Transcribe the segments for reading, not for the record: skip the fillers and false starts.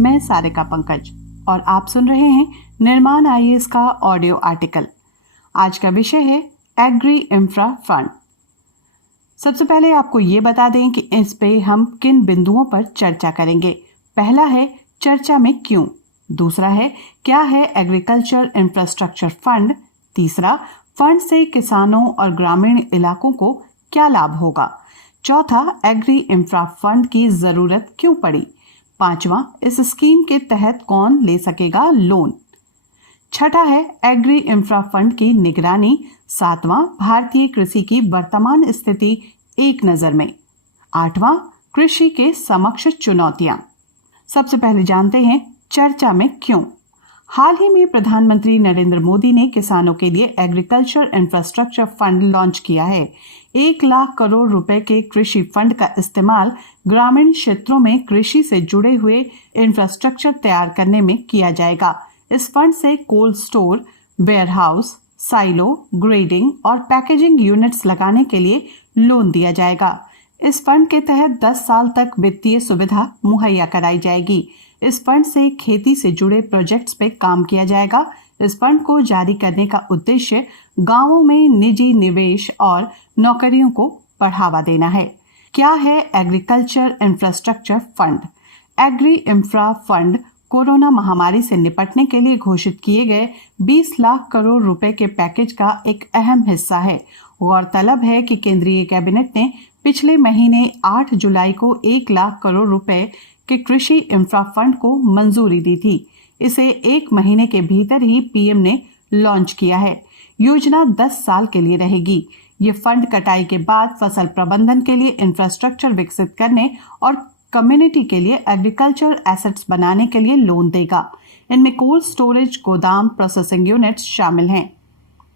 मैं सारिका पंकज और आप सुन रहे हैं निर्माण आईएएस का ऑडियो आर्टिकल। आज का विषय है एग्री इंफ्रा फंड। सबसे पहले आपको ये बता दें कि इस पे हम किन बिंदुओं पर चर्चा करेंगे। पहला है चर्चा में क्यों, दूसरा है क्या है एग्रीकल्चर इंफ्रास्ट्रक्चर फंड, तीसरा फंड से किसानों और ग्रामीण इलाकों को क्या लाभ होगा, चौथा एग्री इंफ्रा फंड की जरूरत क्यों पड़ी, पांचवा इस स्कीम के तहत कौन ले सकेगा लोन, छठा है एग्री इंफ्रा फंड की निगरानी, सातवां भारतीय कृषि की वर्तमान स्थिति एक नजर में, आठवां कृषि के समक्ष चुनौतियां। सबसे पहले जानते हैं चर्चा में क्यों। हाल ही में प्रधानमंत्री नरेंद्र मोदी ने किसानों के लिए एग्रीकल्चर इंफ्रास्ट्रक्चर फंड लॉन्च किया है। 1 लाख करोड़ रुपए के कृषि फंड का इस्तेमाल ग्रामीण क्षेत्रों में कृषि से जुड़े हुए इंफ्रास्ट्रक्चर तैयार करने में किया जाएगा। इस फंड से cold store, warehouse, silo, grading और पैकेजिंग यूनिट्स लगाने के लिए लोन दिया जाएगा। इस फंड के तहत 10 साल तक वित्तीय सुविधा मुहैया कराई जाएगी। इस फंड से खेती से जुड़े प्रोजेक्ट्स पे काम किया जाएगा। इस फंड को जारी करने का उद्देश्य गांवों में निजी निवेश और नौकरियों को बढ़ावा देना है। क्या है agriculture infrastructure fund? Agri infra fund corona महामारी से निपटने के लिए घोषित किए गए 20 लाख करोड़ रुपए के पैकेज का एक अहम हिस्सा है। गौरतलब है कि केंद्रीय कैबिनेट ने पिछले महीने 8 जुलाई को 1 लाख करोड़ रुपए के कृषि इंफ्रा फंड को मंजूरी दी थी। इसे 1 महीने के भीतर ही पीएम ने लॉन्च किया है। योजना 10 साल के लिए रहेगी। ये फंड कटाई के बाद फसल प्रबंधन के लिए इंफ्रास्ट्रक्चर विकसित करने और कम्युनिटी के लिए एग्रीकल्चर एसेट्स बनाने के लिए लोन देगा। इनमें कोल्ड स्टोरेज, गोदाम, प्रोसेसिंग यूनिट्स शामिल हैं।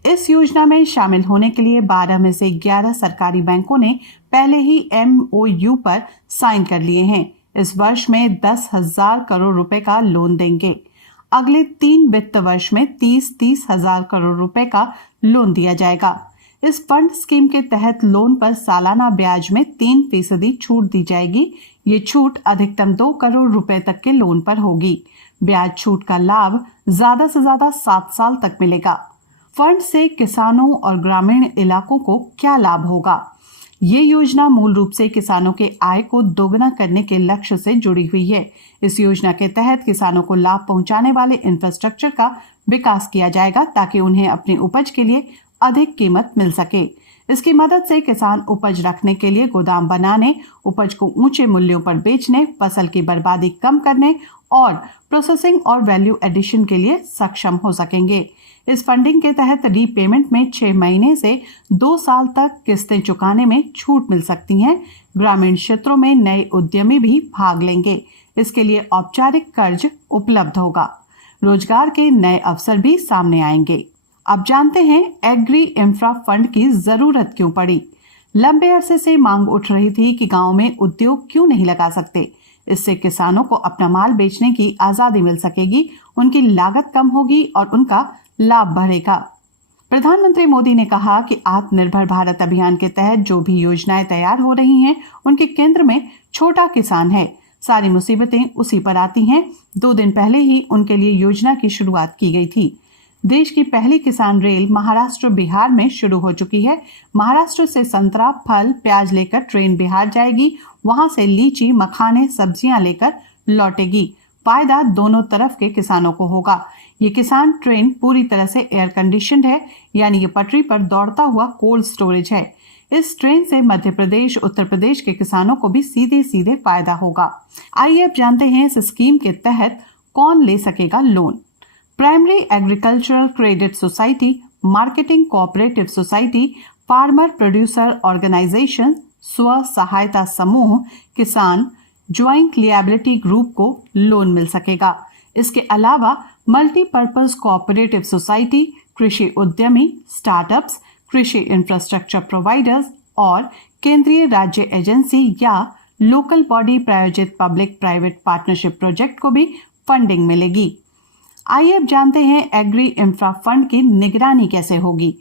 इस योजना में शामिल होने के लिए 12 में से 11 सरकारी बैंकों ने पहले ही MOU पर साइन कर लिए हैं। इस वर्ष में 10,000 करोड़ रुपए का लोन देंगे। अगले 3 वित्त वर्ष में 30 हजार करोड़ रुपए का लोन दिया जाएगा। इस फंड स्कीम के तहत लोन पर सालाना ब्याज में 3% छूट दी जाएगी। ये छूट अधिकतम 2 करोड़ रुपए तक के लोन पर होगी। ब्याज छूट का लाभ ज्यादा से ज्यादा 7 साल तक मिलेगा। फंड से किसानों और ग्रामीण इलाकों को क्या लाभ होगा? ये योजना मूल रूप से किसानों के आय को दोगुना करने के लक्ष्य से जुड़ी हुई है। इस योजना के तहत किसानों को लाभ पहुंचाने वाले इंफ्रास्ट्रक्चर का विकास किया जाएगा ताकि उन्हें अपनी उपज के लिए अधिक कीमत मिल सके। इसकी मदद से किसान उपज रखने के लिए गोदाम बनाने, उपज को ऊंचे मूल्यों पर बेचने, फसल की बर्बादी कम करने और प्रोसेसिंग और वैल्यू एडिशन के लिए सक्षम हो सकेंगे। इस फंडिंग के तहत रीपेमेंट में 6 महीने से 2 साल तक किस्तें चुकाने में छूट मिल सकती हैं। ग्रामीण क्षेत्रों में नए उद्यमी भी भाग लेंगे। इसके लिए औपचारिक कर्ज उपलब्ध होगा। रोजगार के नए अवसर भी सामने आएंगे। अब जानते हैं एग्री इंफ्रा फंड की जरूरत क्यों पड़ी। लंबे अरसे से मांग उठ रही थी कि गांव में उद्योग क्यों नहीं लगा सकते। इससे किसानों को अपना माल बेचने की आजादी मिल सकेगी, उनकी लागत कम होगी और उनका लाभ बढ़ेगा। प्रधानमंत्री मोदी ने कहा कि आत्मनिर्भर भारत अभियान के तहत जो भी योजनाएं तैयार हो रही हैं, उनके केंद्र में छोटा किसान है। सारी मुसीबतें उसी पर आती हैं। 2 दिन पहले ही उनके लिए योजना की शुरुआत की गई थी। देश की पहली किसान रेल महाराष्ट्र बिहार में शुरू हो चुकी है। महाराष्ट्र से संतरा, फल, प्याज लेकर ट्रेन बिहार जाएगी। वहां से लीची, मखाने, सब्जियां लेकर लौटेगी। फायदा दोनों तरफ के किसानों को होगा। ये किसान ट्रेन पूरी तरह से एयर कंडीशनड है, यानी ये पटरी पर दौड़ता हुआ कोल्ड स्टोरेज है। इस ट्रेन से मध्य प्रदेश, उत्तर प्रदेश के किसानों को भी सीधे सीधे फायदा होगा। आइए अब जानते हैं इस स्कीम के तहत कौन ले सकेगा loan. Primary agricultural credit society, marketing cooperative society, farmer producer organisation, स्व सहायता समूह, किसान, ज्वाइंट लिएबिलिटी ग्रुप को लोन मिल सकेगा। इसके अलावा मल्टीपर्पज कोऑपरेटिव सोसाइटी, कृषि उद्यमी, स्टार्टअप्स, कृषि इंफ्रास्ट्रक्चर प्रोवाइडर्स और केंद्रीय राज्य एजेंसी या लोकल बॉडी प्रायोजित पब्लिक प्राइवेट पार्टनरशिप प्रोजेक्ट को भी फंडिंग मिलेगी। आइए अब जानते हैं एग्री इंफ्रा फंड की निगरानी कैसे होगी।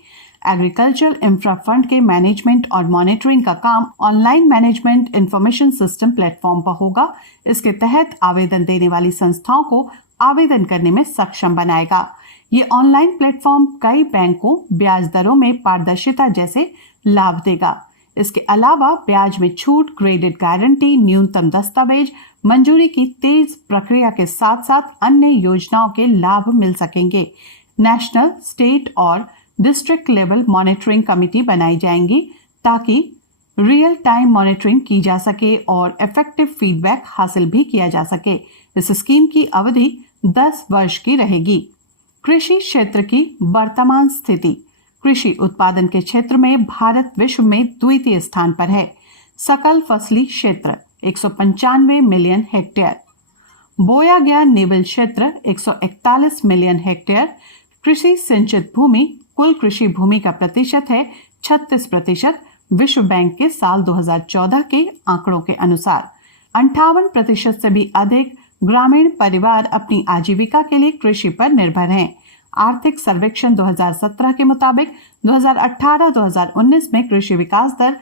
एग्रीकल्चर इंफ्रा फंड के मैनेजमेंट और मॉनिटरिंग का काम online management information system platform पर होगा। इसके तहत आवेदन देने वाली संस्थाओं को आवेदन करने में सक्षम बनाएगा। ये ऑनलाइन प्लेटफॉर्म कई बैंकों ब्याज दरों में पारदर्शिता जैसे लाभ देगा। इसके अलावा ब्याज में छूट, क्रेडिट गारंटी, न्यूनतम दस्तावेज मंजूरी की तेज प्रक्रिया के साथ साथ अन्य योजनाओं के लाभ मिल सकेंगे। नेशनल, स्टेट और डिस्ट्रिक्ट लेवल मॉनिटरिंग कमेटी बनाई जाएंगी ताकि रियल टाइम मॉनिटरिंग की जा सके और इफेक्टिव फीडबैक हासिल भी किया जा सके। इस स्कीम की अवधि 10 वर्ष की रहेगी। कृषि क्षेत्र की वर्तमान स्थिति। कृषि उत्पादन के क्षेत्र में भारत विश्व में द्वितीय स्थान पर है। सकल फसली क्षेत्र 195 मिलियन हेक्टेयर, बोया गया निबल क्षेत्र 141 मिलियन हेक्टेयर। कृषि सिंचित भूमि कुल कृषि भूमि का प्रतिशत है 36%। विश्व बैंक के साल 2014 के आंकड़ों के अनुसार 58% से भी अधिक ग्रामीण परिवार अपनी आजीविका के लिए कृषि पर निर्भर हैं। आर्थिक सर्वेक्षण 2017 के मुताबिक 2018-2019 में कृषि विकास दर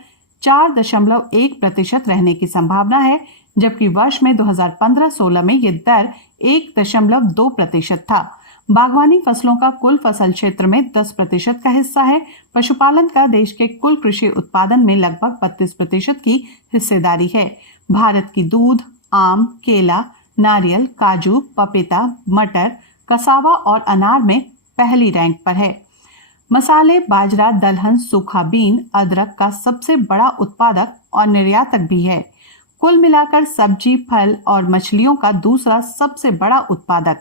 4.1% रहने की संभावना है, जबकि वर्ष में 2015-16 में यह दर 1.2% था। बागवानी फसलों का कुल फसल क्षेत्र में 10% का हिस्सा है। पशुपालन का देश के कुल कृषि उत्पादन में लगभग 32% की हिस्सेदारी है। भारत की दूध, आम, केला, नारियल, काजू, पपीता, मटर, कसावा और अनार में पहली रैंक पर है। मसाले, बाजरा, दलहन, सूखा बीन, अदरक का सबसे बड़ा उत्पादक और निर्यातक भी है। कुल मिलाकर सब्जी, फल और मछलियों का दूसरा सबसे बड़ा उत्पादक।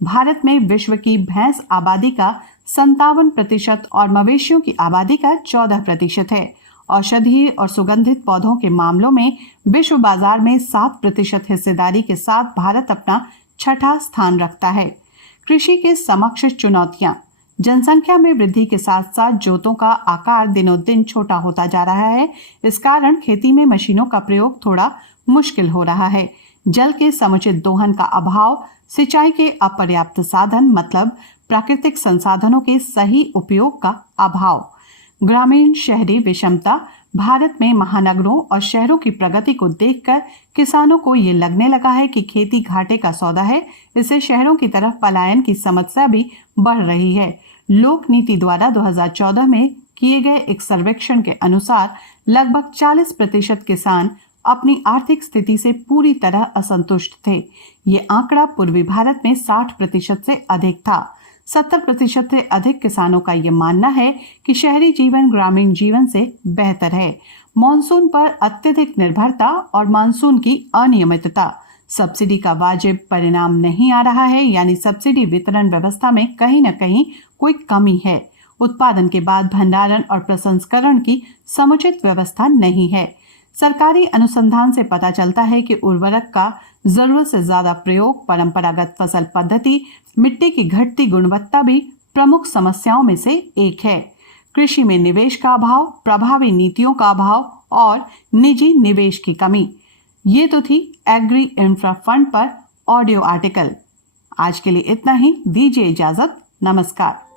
भारत में विश्व की भैंस आबादी का 57% और मवेशियों की आबादी का 14% है। औषधीय और सुगंधित पौधों के मामलों में विश्व बाजार में 7% हिस्सेदारी के साथ भारत अपना 6ठा स्थान रखता है। कृषि के समक्ष चुनौतियां। जनसंख्या में वृद्धि के साथ साथ जोतों का आकार दिनों दिन छोटा होता जा रहा है। इस कारण खेती में मशीनों का प्रयोग थोड़ा मुश्किल हो रहा है। जल के समुचित दोहन का अभाव, सिंचाई के अपर्याप्त साधन मतलब प्राकृतिक संसाधनों के सही उपयोग का अभाव, ग्रामीण शहरी विषमता। भारत में महानगरों और शहरों की प्रगति को देखकर किसानों को ये लगने लगा है कि खेती घाटे का सौदा है। इससे शहरों की तरफ पलायन की समस्या भी बढ़ रही है। लोक नीति द्वारा 2014 में किए गए एक सर्वेक्षण के अनुसार लगभग 40% किसान अपनी आर्थिक स्थिति से पूरी तरह असंतुष्ट थे। ये आंकड़ा पूर्वी भारत में 60% से अधिक था। 70% से अधिक किसानों का यह मानना है कि शहरी जीवन ग्रामीण जीवन से बेहतर है। मॉनसून पर अत्यधिक निर्भरता और मानसून की अनियमितता, सब्सिडी का वाजिब परिणाम नहीं आ रहा है, यानी सब्सिडी वितरण व्यवस्था में कहीं न कहीं कोई कमी है। उत्पादन के बाद भंडारण और प्रसंस्करण की समुचित व्यवस्था नहीं है। सरकारी अनुसंधान से पता चलता है कि उर्वरक का जरूरत से ज्यादा प्रयोग, परंपरागत फसल पद्धति, मिट्टी की घटती गुणवत्ता भी प्रमुख समस्याओं में से एक है। कृषि में निवेश का अभाव, प्रभावी नीतियों का अभाव और निजी निवेश की कमी। ये तो थी एग्री इंफ्रा फंड पर ऑडियो आर्टिकल। आज के लिए इतना ही। दीजिए इजाजत। नमस्कार।